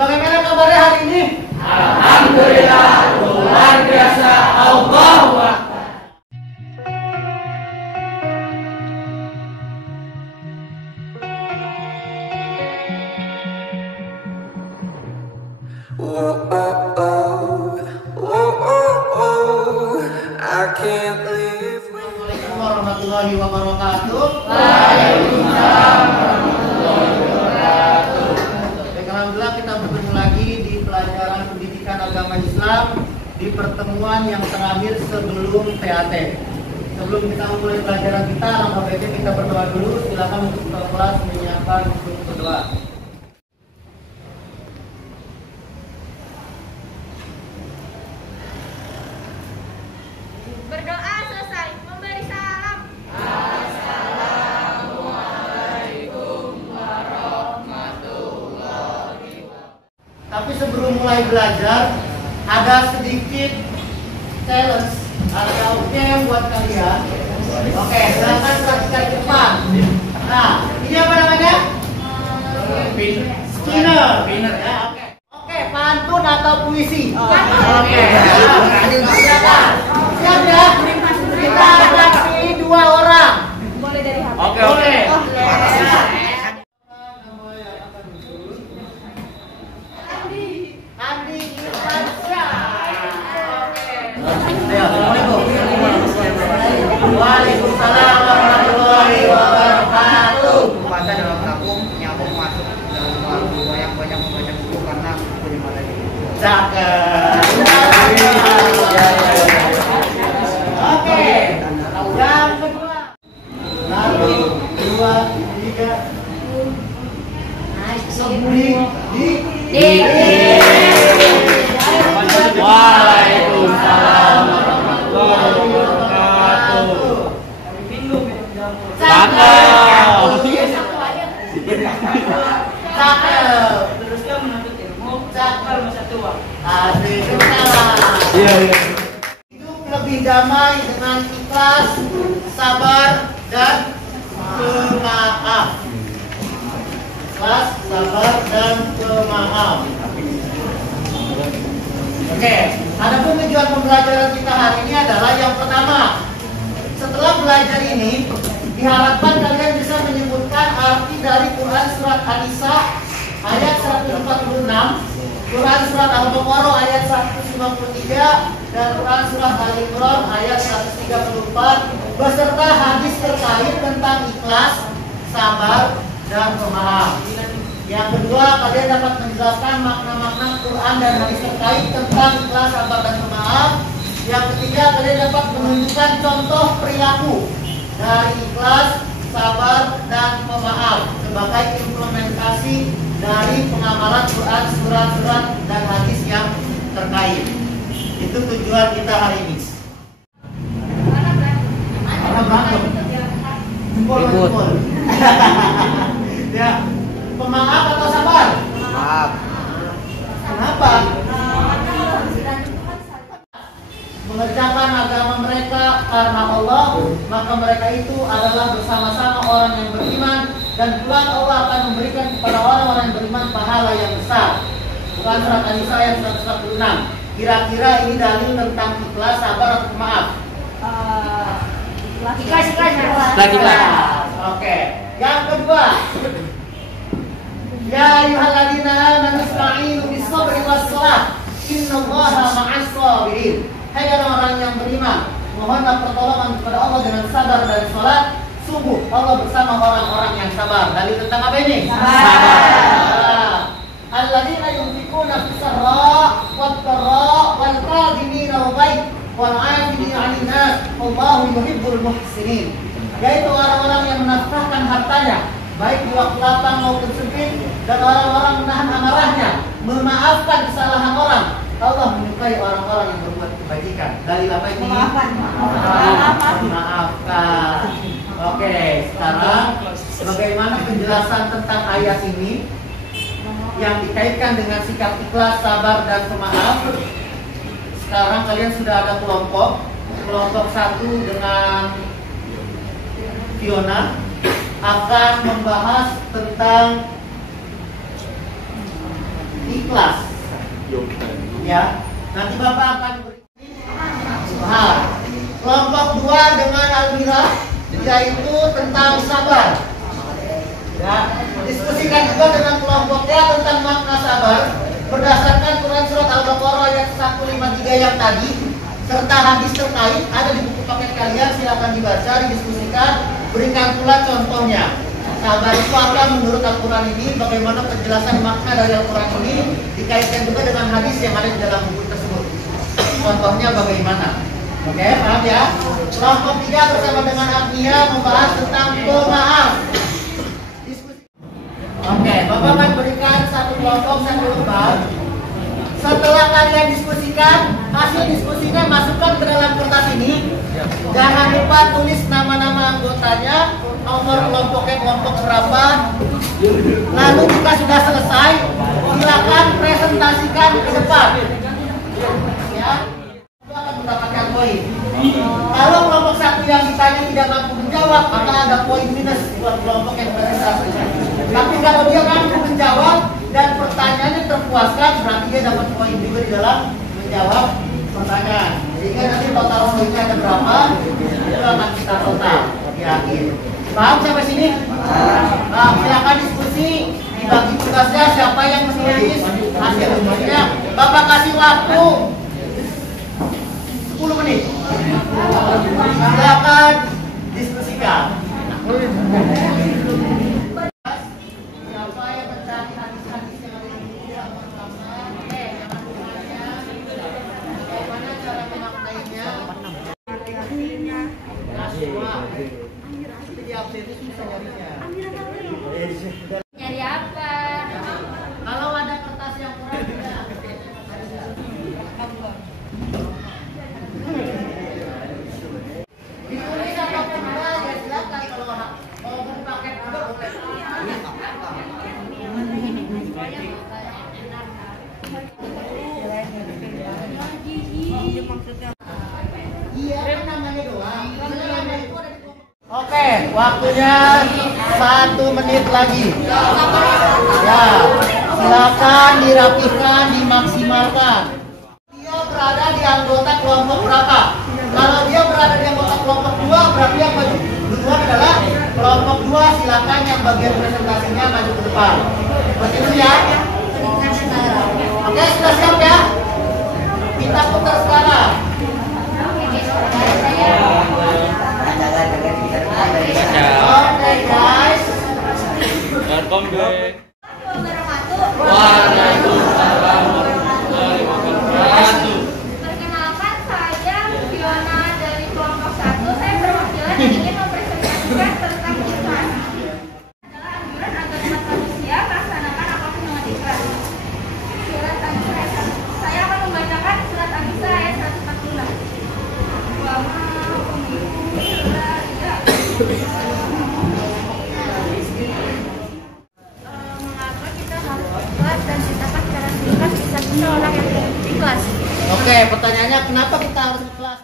Bagaimana kabarnya hari ini? Alhamdulillah, luar biasa. Allahu Akbar. Assalamualaikum warahmatullahi wabarakatuh. Waalaikumsalam warahmatullahi wabarakatuh. Baik, alhamdulillah kita bertemu lagi di pelajaran pendidikan agama Islam di pertemuan yang terakhir sebelum PAT. Sebelum kita mulai pelajaran kita, alangkah baiknya kita berdoa dulu. Silakan untuk kelas menyiapkan untuk berdoa. Berdoa selesai, memberi salam. Tapi sebelum mulai belajar, ada sedikit challenge atau game buat kalian. Oke, silakan perhatikan ke depan. Nah, ini apa namanya? Spinner. Ya, oke. Oke, pantun atau puisi? Oke. Silakan. Siap ya? Kita akan pilih 2 orang. Boleh dari HP. Oke. Boleh. Andi Irfansyah. Ayo, Assalamualaikum. Waalaikumsalam warahmatullahi wabarakatuh. Baca dalam tabung nyambung masuk dalam lagu banyak membaca buku karena punya mata ini. Cakep. Oke. Yang kedua. 1, 2, 3. Waalaikumsalam warahmatullahi wabarakatuh. Cakep. Teruskan menuntut ilmu. Cakep. Masa tua. Asik. Iya. Hidup lebih damai dengan ikhlas, sabar, dan pemaaf. Ikhlas, sabar, dan pemaaf. Oke, adapun tujuan pembelajaran kita hari ini adalah yang pertama. Setelah belajar ini, diharapkan kalian bisa menyebutkan arti dari Quran surat An-Nisa ayat 146, Quran surat Al-Baqarah ayat 153, dan Quran surat Al-Imran ayat 134, beserta hadis terkait tentang ikhlas, sabar, dan pemaaf. Yang kedua, kalian dapat menjelaskan makna-makna Quran dan hadis terkait tentang ikhlas, sabar, dan pemaaf. Yang ketiga, kalian dapat menunjukkan contoh perilaku dari ikhlas, sabar, dan pemaaf sebagai implementasi dari pengamalan Quran, surat-surat, dan hadis yang terkait. Itu tujuan kita hari ini. Mana berantem? Jempol. Ya, pemaaf atau sabar? Maaf. Kenapa? Mengerjakan agama mereka karena Allah, maka mereka itu adalah bersama-sama orang yang beriman, dan kelak Allah akan memberikan kepada orang-orang yang beriman pahala yang besar. Quran surat An-Nisa ayat 146. Kira-kira ini dalil tentang ikhlas, sabar, atau pemaaf? Ikhlas. Oke. Yang kedua, ya ayyuhalladzina amanu ista'inu bis-sabri was-shalah, innallaha ma'as shabirin. Hai orang-orang yang beriman, mohonlah pertolongan kepada Allah dengan sabar dan salat. Sungguh Allah bersama orang-orang yang sabar. Dalil tentang apa ini? Sabar. Alladzina yunfiquna fis-sarra' wat-dharra' wal-kadhimina al-ghaidh wal 'afina 'anil nas, wallahu yuhibbul muhsinin. Yaitu orang-orang yang menafkahkan hartanya baik di waktu lapang maupun sempit, dan orang-orang menahan amarahnya, memaafkan kesalahan orang. Allah menyukai orang-orang yang berbuat kebajikan. Dalil apa ini? Memaafkan. Oke, sekarang bagaimana penjelasan tentang ayat ini yang dikaitkan dengan sikap ikhlas, sabar, dan pemaaf? Sekarang kalian sudah ada kelompok 1 dengan Fiona akan membahas tentang kelas. Ya, nanti Bapak akan beri. Nah, kelompok 2 dengan Almira, yaitu tentang sabar. Ya, diskusikan juga dengan kelompoknya tentang makna sabar berdasarkan Quran surat Al-Baqarah ayat 153 yang tadi serta hadis terkait ada di buku paket kalian, silakan dibaca, didiskusikan, berikan pula contohnya. Sabar itu apa menurut Al-Quran ini, bagaimana penjelasan makna dari Al-Quran ini dikaitkan juga dengan hadis yang ada di dalam buku tersebut. Contohnya bagaimana? Oke, paham ya? Kelompok 3 bersama dengan Agnia membahas tentang pemaaf. Oke, Bapak akan berikan satu kelompok, satu lembar. Setelah kalian diskusikan, hasil diskusinya masukkan ke dalam kertas ini. Jangan lupa tulis nama-nama anggotanya, nomor kelompoknya kelompok berapa. Lalu jika sudah selesai, silakan presentasikan ke depan. Ya, itu akan mendapatkan poin. Kalau kelompok 1 yang ditanya tidak mampu menjawab, maka ada poin minus buat kelompok yang presentasi. Tapi kalau dia mampu menjawab dan pertanyaannya terpuaskan, berarti dia dapat poin juga di dalam menjawab pertanyaan. Sehingga nanti total poinnya ada berapa, itu akan kita total di akhir. Paham sampai sini? Nah, silakan diskusi, dibagi tugasnya, siapa yang menulis hasil rumusnya. Bapak kasih waktu 10 menit. Silakan diskusikan. Siapa yang mencari hadis-hadis yang ada di buku yang pertama? Jangan bertanya. Bagaimana cara memaknainya? Nanti di absen itu bisa nyarinya. Nyari apa? Kalau ada kertas yang kurang, tidak. Ditulis ataupun enggak, ya silakan. Kalau mau pakai juga boleh. Iya, kan namanya doang. Oke, waktunya 1 menit lagi. Ya, silakan dirapihkan, dimaksimalkan. Dia berada di anggota kelompok berapa? Kalau dia berada di anggota kelompok 2, berarti yang maju duluan adalah kelompok 2. Silakan yang bagian presentasinya maju ke depan. Seperti itu ya. Oke, sudah siap ya? Kita putar sekarang. Oke guys. Welcome back. Waalaikumsalam warahmatullahi wabarakatuh. Perkenalkan, saya Fiona dari kelompok 1. Saya perwakilan yang ingin mempresentasikan tentang ikhlas. Adalah anjuran agar umat manusia melaksanakan apapun dengan ikhlas. Surat An-Nisa. Saya akan membacakan surat An-Nisa ayat 146. Wa ma umiru illa mengapa kita harus ikhlas dan siapakah cara ikhlas bisa seorang yang ikhlas? Oke, pertanyaannya kenapa kita harus ikhlas?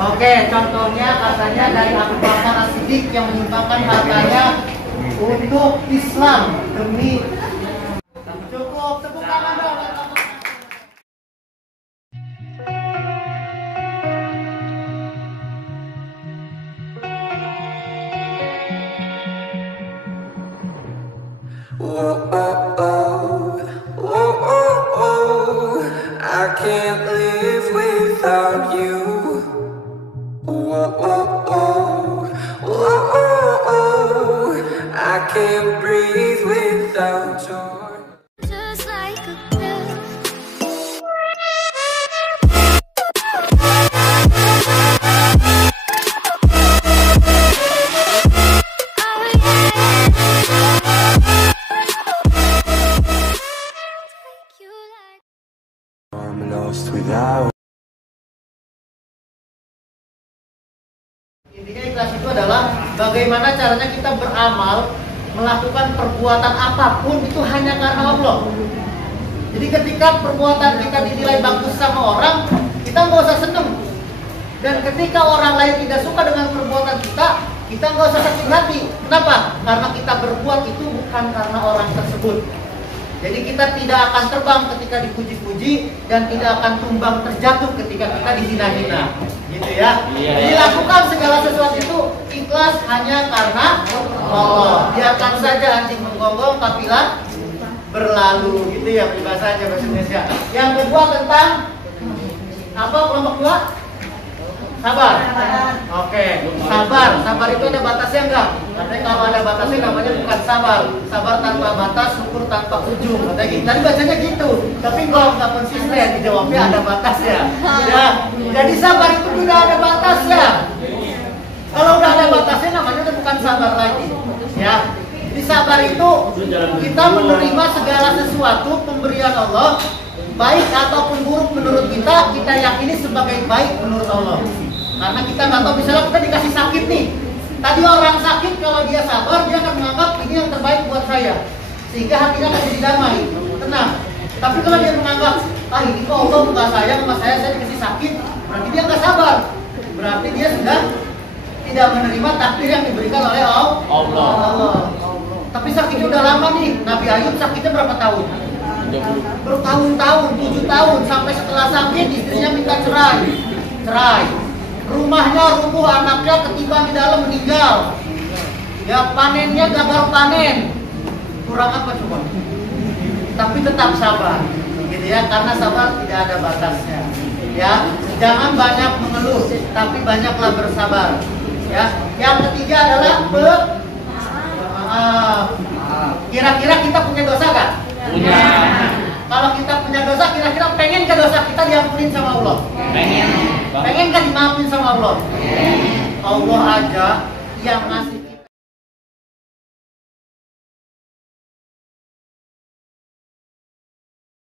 Oke, contohnya katanya dari Abu Bakar As-Siddiq yang menyumbangkan hartanya untuk Islam demi. Cukup, tepuk tangan dong. Whoa, oh, oh, whoa, oh, oh, I can't live without you. Whoa, oh, oh, whoa, oh, oh, I can't breathe without your. Just like a pill. I'm lost without. Intinya ikhlas itu adalah bagaimana caranya kita beramal, melakukan perbuatan apapun itu hanya karena Allah. Jadi ketika perbuatan kita dinilai bagus sama orang, kita nggak usah seneng. Dan ketika orang lain tidak suka dengan perbuatan kita nggak usah sakit hati. Kenapa? Karena kita berbuat itu bukan karena orang tersebut. Jadi kita tidak akan terbang ketika dipuji-puji dan tidak akan tumbang terjatuh ketika kita dihina-hina. Gitu ya. Iya. Jadi lakukan segala sesuatu itu ikhlas hanya karena Allah. Biarkan saja anjing menggonggong kafilah berlalu. Gitu ya bahasanya bahasa Indonesia. Yang kedua tentang apa kelompok dua? Sabar. Oke, sabar. Sabar itu ada batasnya enggak? Katanya kalau ada batasnya namanya bukan sabar. Sabar tanpa batas, syukur tanpa ujung. Katanya gitu. Tadi bacanya gitu. Tapi kalau nggak konsisten dijawabnya ada batasnya. Ya. Jadi sabar itu udah ada batasnya. Kalau udah ada batasnya namanya udah bukan sabar lagi. Ya. Di sabar itu kita menerima segala sesuatu pemberian Allah, baik ataupun buruk menurut kita yakini sebagai baik menurut Allah. Karena kita nggak tahu, misalnya kita dikasih sakit nih. Tadi orang sakit kalau dia sabar, dia akan menganggap ini yang terbaik buat saya. Sehingga hatinya akan jadi damai, tenang. Tapi kalau dia menganggap, ini kok Allah nggak sayang sama saya dikasih sakit, berarti dia nggak sabar. Berarti dia sudah tidak menerima takdir yang diberikan oleh Allah. Tapi sakitnya udah lama nih. Nabi Ayub sakitnya berapa tahun? Bertahun-tahun, 7 tahun. Sampai setelah sakit istrinya minta cerai. Rumahnya rubuh, anaknya ketimbang di dalam meninggal. Ya panennya gagal panen. Kurang apa coba? Tapi tetap sabar, gitu ya. Karena sabar tidak ada batasnya. Ya, jangan banyak mengeluh, tapi banyaklah bersabar. Ya, yang ketiga adalah kira-kira kita punya dosa gak? Punya. Kalau kita punya dosa, kira-kira pengen ke dosa kita diampunin sama Allah? Pengen kan dimaafin sama Allah? Allah aja yang ngasih